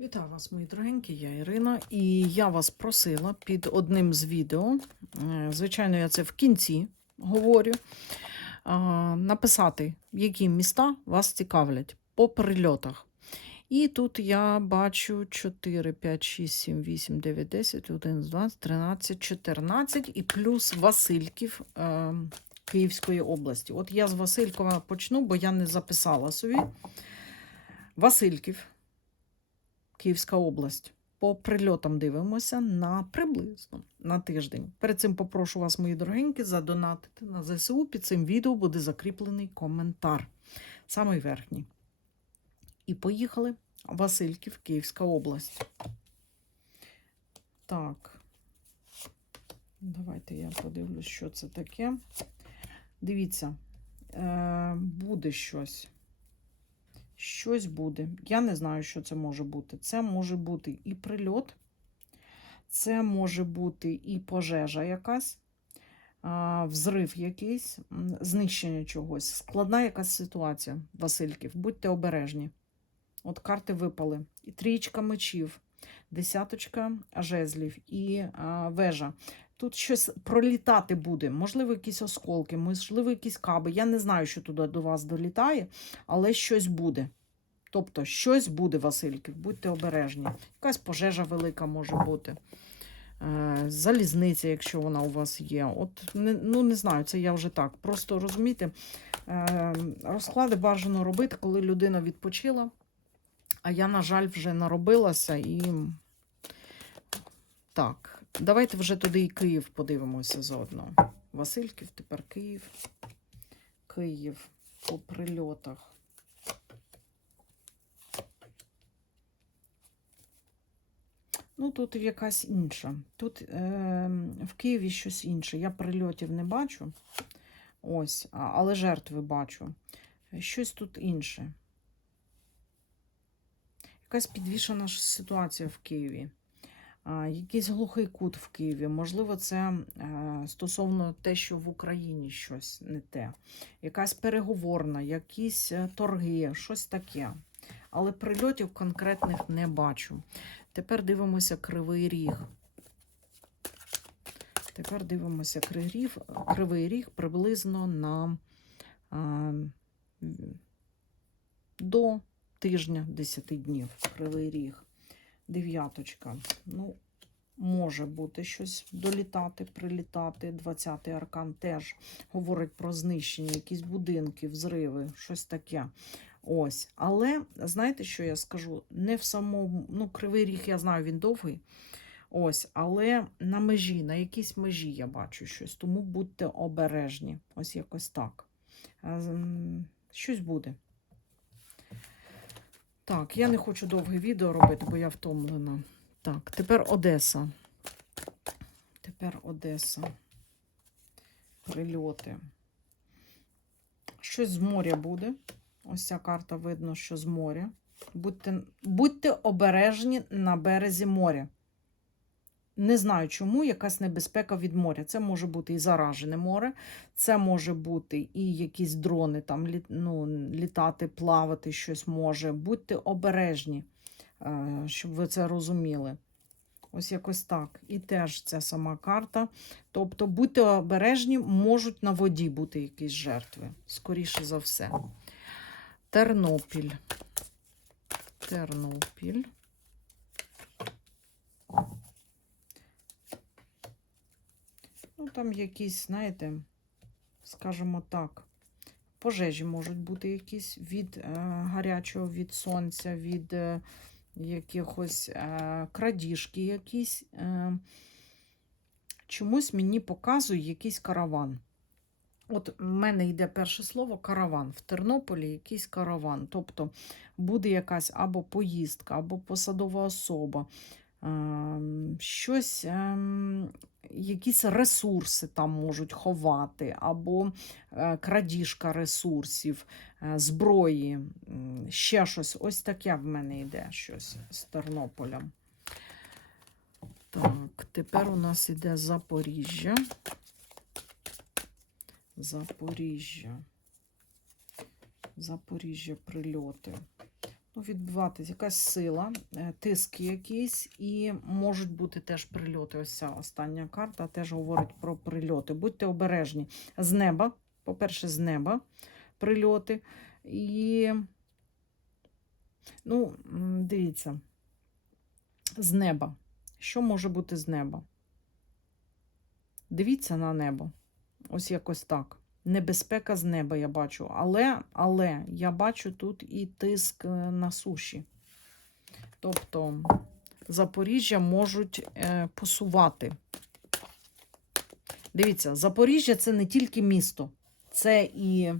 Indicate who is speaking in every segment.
Speaker 1: Вітаю вас, мої дорогенькі, я Ірина, і я вас просила під одним з відео, е, звичайно, я це в кінці говорю, написати, які міста вас цікавлять по прильотах. І тут я бачу 4, 5, 6, 7, 8, 9, 10, 11, 12, 13, 14 і плюс Васильків е, Київської області. От я з Василькова почну, бо я не записала собі. Васильків. Київська область. По прильотам дивимося на приблизно на тиждень. Перед цим попрошу вас, мої дорогенькі, задонатити на ЗСУ. Під цим відео буде закріплений коментар. Самий верхній. І поїхали. Васильків, Київська область. Так. Давайте я подивлюсь, що це таке. Дивіться, е, буде щось щось буде. Я не знаю, що це може бути. Це може бути і прильот, це може бути і пожежа якась, взрив якийсь, знищення чогось. Складна якась ситуація, Васильків. Будьте обережні. От карти випали. І трієчка мечів, десяточка жезлів і а, вежа. Тут щось пролітати буде, можливо, якісь осколки, можливо, якісь каби. Я не знаю, що туди до вас долітає, але щось буде. Тобто, щось буде, Васильків, будьте обережні. Якась пожежа велика може бути. Е, Залізниця, якщо вона у вас є. От, ну, не знаю, це я вже так. Просто розумієте, е, розклади бажано робити, коли людина відпочила. А я, на жаль, вже наробилася і. Так, давайте вже туди і Київ подивимося заодно. Васильків, тепер Київ. Київ по прильотах. Ну, тут якась інша. Тут е, в Києві щось інше. Я прильотів не бачу. Ось, але жертви бачу. Щось тут інше. Якась підвішена ситуація в Києві. Якийсь глухий кут в Києві. Можливо, це е, стосовно те, що в Україні щось не те. Якась переговорна, якісь е, торги, щось таке. Але прильотів конкретних не бачу. Тепер дивимося кривий ріг. Тепер дивимося кривий ріг, кривий ріг приблизно на а, до тижня 10 днів. Кривий ріг. Дев'яточка. Ну, може бути щось долітати, прилітати. 20-й аркан теж говорить про знищення, якісь будинки, взриви, щось таке. Ось. Але знаєте, що я скажу? Не в самому, ну, кривий ріг, я знаю, він довгий. Ось, але на межі, на якійсь межі я бачу щось. Тому будьте обережні. Ось якось так. Щось буде. Так, я не хочу довге відео робити, бо я втомлена. Так, тепер Одеса. Тепер Одеса. Прильоти. Щось з моря буде. Ось ця карта видно, що з моря. Будьте, будьте обережні на березі моря. Не знаю чому, якась небезпека від моря. Це може бути і заражене море, це може бути і якісь дрони, там ну, літати, плавати щось може. Будьте обережні, е, щоб ви це розуміли. Ось якось так. І теж ця сама карта. Тобто будьте обережні, можуть на воді бути якісь жертви, скоріше за все. Тернопіль. Тернопіль. Ну, там якісь, знаєте, скажімо так, пожежі можуть бути якісь від е, гарячого, від сонця, від е, якихось е, крадіжки якісь. Е, чомусь мені показує якийсь караван. От в мене йде перше слово караван. В Тернополі якийсь караван. Тобто буде якась або поїздка, або посадова особа, щось, ем, якісь ресурси там можуть ховати, або е, крадіжка ресурсів, е, зброї, ще щось. Ось таке в мене йде щось з Тернополем. Так, тепер у нас іде Запоріжжя. Запоріжжя. Запоріжжя прильоти. Ну, відбуватись якась сила, е, тиск якийсь, і можуть бути теж прильоти. Ось ця остання карта теж говорить про прильоти. Будьте обережні з неба, по-перше, з неба прильоти. І, ну, дивіться, з неба. Що може бути з неба? Дивіться на небо. Ось якось так. Небезпека з неба я бачу. Але, але я бачу тут і тиск е, на суші. Тобто Запоріжжя можуть е, посувати. Дивіться, Запоріжжя це не тільки місто, це і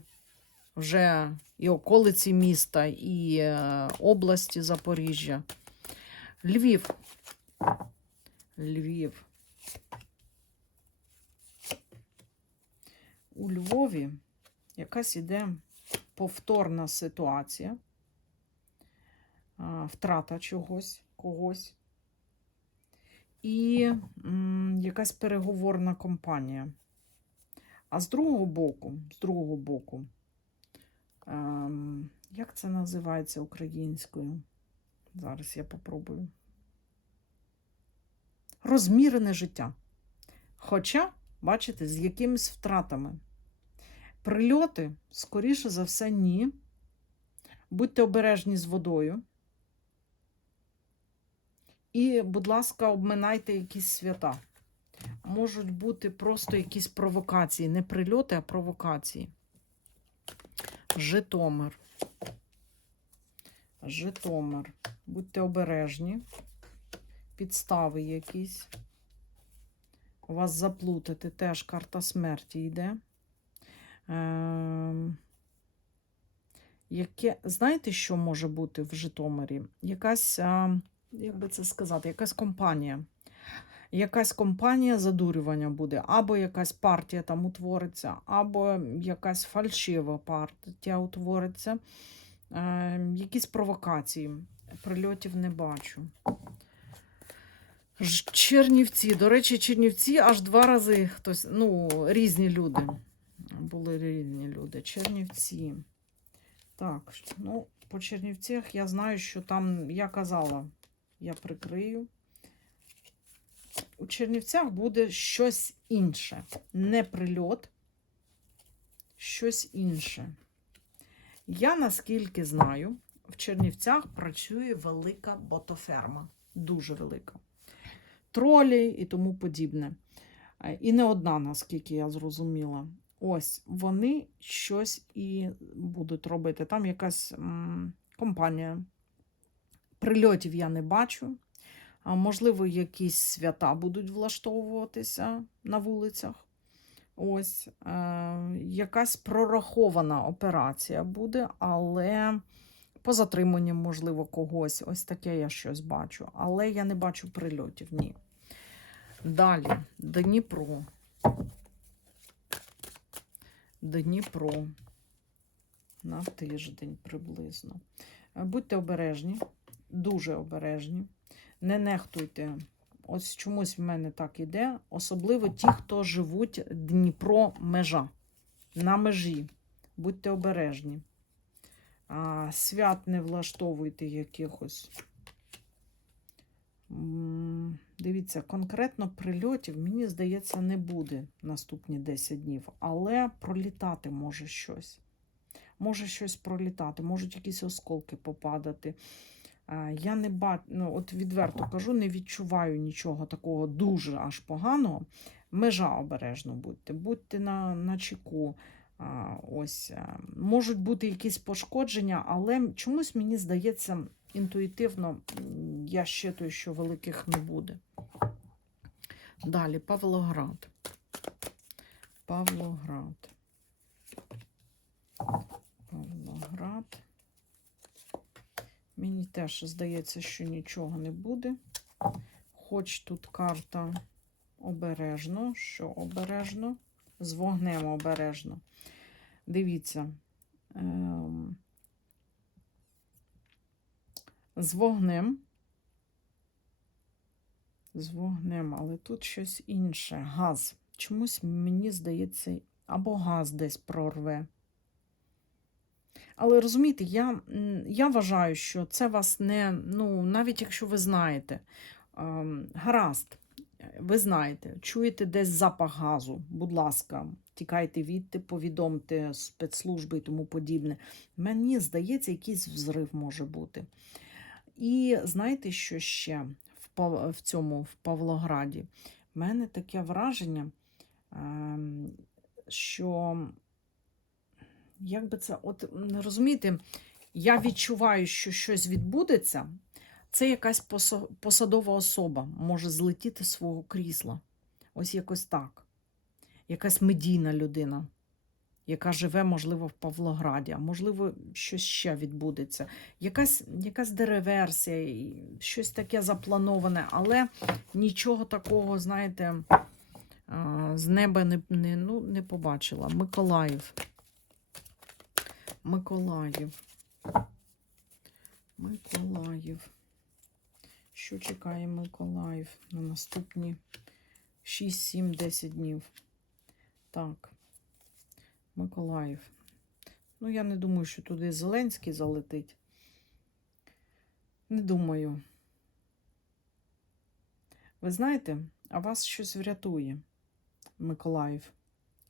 Speaker 1: вже і околиці міста, і е, області Запоріжжя. Львів. Львів. У Львові якась іде повторна ситуація, втрата чогось, когось. І якась переговорна компанія. А з другого боку, з другого боку, ем, як це називається українською? Зараз я попробую. Розмірене життя. Хоча, бачите, з якимись втратами. Прильоти, скоріше за все, ні. Будьте обережні з водою. І, будь ласка, обминайте якісь свята. Можуть бути просто якісь провокації. Не прильоти, а провокації. Житомир. Житомир. Будьте обережні. Підстави якісь. Вас заплутати теж карта смерті йде. Ем, яке, знаєте, що може бути в Житомирі? Якась, як би це сказати, якась компанія. Якась компанія задурювання буде, або якась партія там утвориться, або якась фальшива партія утвориться. Е, якісь провокації. Прильотів не бачу. Чернівці. До речі, Чернівці аж два рази хтось, ну, різні люди. Були різні люди. Чернівці. Так, ну, по Чернівцях я знаю, що там, я казала, я прикрию. У Чернівцях буде щось інше. Не прильот, щось інше. Я наскільки знаю, в Чернівцях працює велика ботоферма. Дуже велика. Тролі і тому подібне. Е, І не одна, наскільки я зрозуміла. Ось вони щось і будуть робити. Там якась м, компанія. Прильотів я не бачу. А можливо, якісь свята будуть влаштовуватися на вулицях. Ось е, якась прорахована операція буде, але по затриманню, можливо, когось. Ось таке я щось бачу. Але я не бачу прильотів. Ні. Далі, Дніпро. Дніпро. На тиждень приблизно. Будьте обережні, дуже обережні. Не нехтуйте. Ось чомусь в мене так іде. Особливо ті, хто живуть Дніпро межа. На межі. Будьте обережні. А, свят не влаштовуйте якихось. Дивіться, конкретно прильотів, мені здається, не буде наступні 10 днів, але пролітати може щось. Може щось пролітати, можуть якісь осколки попадати. Е, Я не бачу, ну, от відверто кажу, не відчуваю нічого такого дуже аж поганого. Межа обережно будьте, будьте на, на чеку. А, Ось е, можуть бути якісь пошкодження, але чомусь мені здається, інтуїтивно я щитую, що великих не буде. Далі Павлоград. Павлоград. Павлоград. Мені теж здається, що нічого не буде. Хоч тут карта обережно, що обережно, з вогнем обережно. Дивіться. З вогнем. З вогнем, але тут щось інше. Газ. Чомусь мені здається, або газ десь прорве. Але розумієте, я, я вважаю, що це вас не, ну, навіть якщо ви знаєте, ем, гаразд, ви знаєте, чуєте десь запах газу, будь ласка, тікайте відти, повідомте спецслужби і тому подібне. Мені здається, якийсь взрив може бути. І знаєте, що ще в, цьому в Павлограді? У мене таке враження, ем, що як би це, от розумієте, я відчуваю, що щось відбудеться. Це якась посадова особа може злетіти з свого крісла. Ось якось так. Якась медійна людина, яка живе, можливо, в Павлограді, а можливо, щось ще відбудеться. Якась, якась дереверсія, щось таке заплановане, але нічого такого, знаєте, з неба не, не, ну, не побачила. Миколаїв. Миколаїв. Миколаїв. Що чекає Миколаїв на наступні 6, 7, 10 днів? Так. Миколаїв. Ну, я не думаю, що туди Зеленський залетить. Не думаю. Ви знаєте, а вас щось врятує, Миколаїв.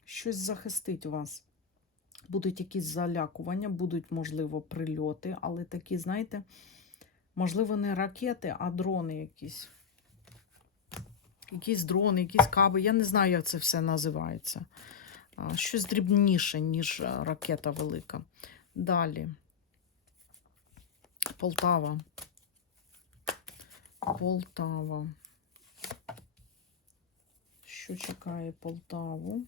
Speaker 1: Щось захистить вас. Будуть якісь залякування, будуть, можливо, прильоти, але такі, знаєте, можливо, не ракети, а дрони якісь. Якісь дрони, якісь каби. Я не знаю, як це все називається. Щось дрібніше, ніж е, ракета велика. Далі. Полтава. Полтава. Що чекає Полтаву?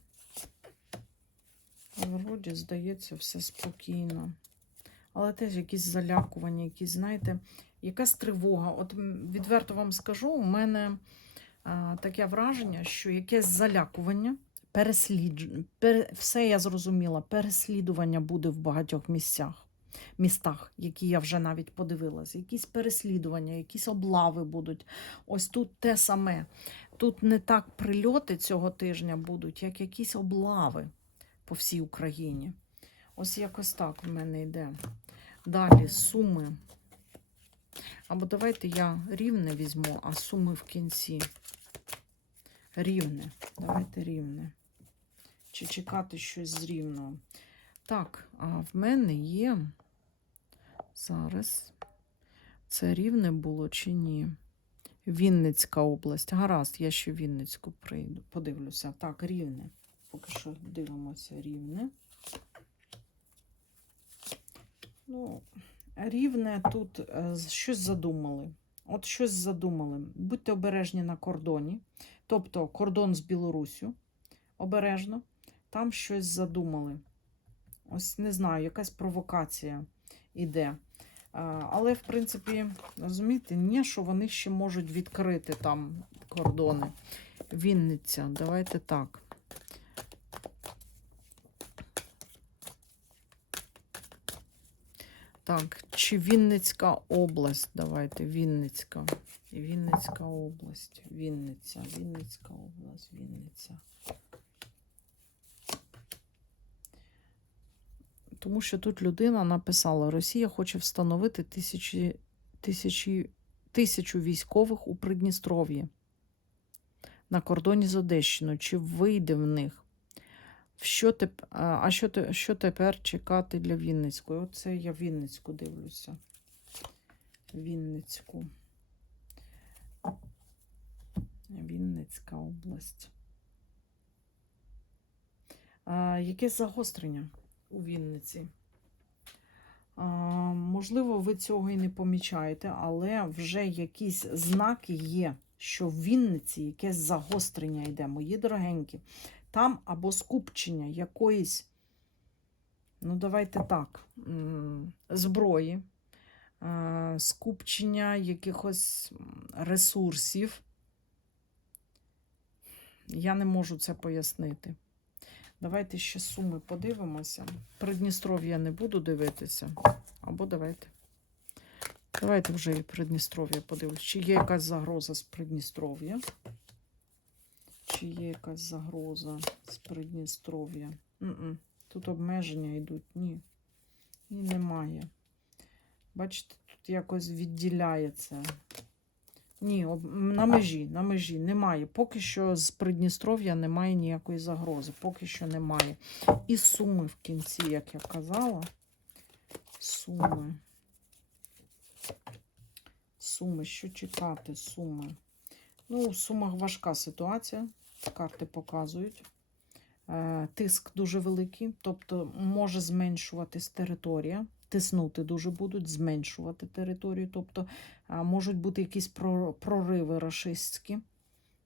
Speaker 1: Вроді, здається, все спокійно. Але теж якісь залякування, якісь, знаєте, якась тривога. От відверто вам скажу, у мене а, таке враження, що якесь залякування, переслід... пере... все я зрозуміла, переслідування буде в багатьох місцях, містах, які я вже навіть подивилася. Якісь переслідування, якісь облави будуть. Ось тут те саме. Тут не так прильоти цього тижня будуть, як якісь облави по всій Україні. Ось якось так в мене йде. Далі суми. Або давайте я рівне візьму, а суми в кінці. Рівне. Давайте рівне. Чи чекати щось з рівного. Так, а в мене є зараз. Це рівне було чи ні? Вінницька область. Гаразд, я ще Вінницьку прийду. Подивлюся. Так, рівне. Поки що дивимося рівне. Ну, рівне тут е, щось задумали. От щось задумали. Будьте обережні на кордоні. Тобто кордон з Білоруссю. Обережно. Там щось задумали. Ось не знаю, якась провокація іде. Але, в принципі, розумієте, ні, що вони ще можуть відкрити там кордони. Вінниця, давайте так. Так, чи Вінницька область? Давайте, Вінницька. Вінницька область. Вінниця, Вінницька область, Вінниця. Тому що тут людина написала: Росія хоче встановити тисячі, тисячі, тисячу військових у Придністров'ї на кордоні з Одещиною. Чи вийде в них? Що теп... А що, що тепер чекати для Вінницької? Оце я Вінницьку дивлюся. Вінницьку. Вінницька область. А, якесь загострення у Вінниці? А, можливо, ви цього і не помічаєте, але вже якісь знаки є, що в Вінниці якесь загострення йде, мої дорогенькі. Там або скупчення якоїсь, ну, давайте так, зброї, скупчення якихось ресурсів. Я не можу це пояснити. Давайте ще суми подивимося. Придністров'я не буду дивитися. Або давайте. Давайте вже і Придністров'я подивимося. Чи є якась загроза з Придністров'я? Чи є якась загроза з Придністров'я? Тут обмеження йдуть. Ні. І немає. Бачите, тут якось відділяється. Ні, на межі, на межі немає. Поки що з Придністров'я немає ніякої загрози. Поки що немає. І суми в кінці, як я казала. Суми. Суми, що чекати? Суми. Ну, в сумах важка ситуація. Карти показують. Е, Тиск дуже великий, тобто може зменшуватись територія, тиснути дуже будуть, зменшувати територію. Тобто можуть бути якісь прориви рашистські.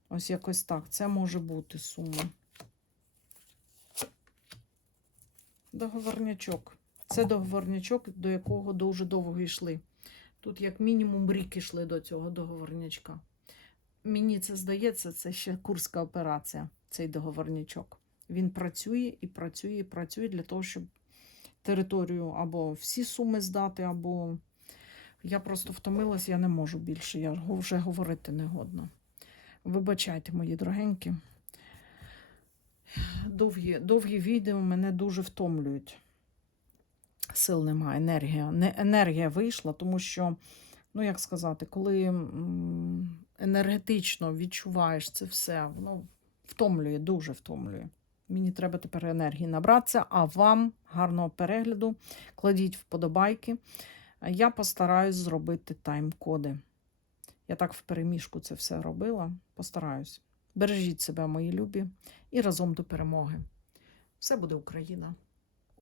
Speaker 1: Ось якось так. Це може бути сума. Договорнячок. Це договорнячок, до якого дуже довго йшли. Тут, як мінімум, рік йшли до цього договорнячка. Мені це здається, це ще курська операція, цей договорнячок. Він працює і працює, і працює для того, щоб територію або всі суми здати, або я просто втомилась, я не можу більше, я вже говорити не годна. Вибачайте, мої дорогенькі. Довгі, довгі відео мене дуже втомлюють. Сил немає, енергія. Не, енергія вийшла, тому що, ну як сказати, коли енергетично відчуваєш це все, воно втомлює, дуже втомлює. Мені треба тепер енергії набратися, а вам гарного перегляду. Кладіть вподобайки. Я постараюсь зробити тайм-коди. Я так в переміжку це все робила. Постараюсь. Бережіть себе, мої любі, і разом до перемоги. Все буде Україна!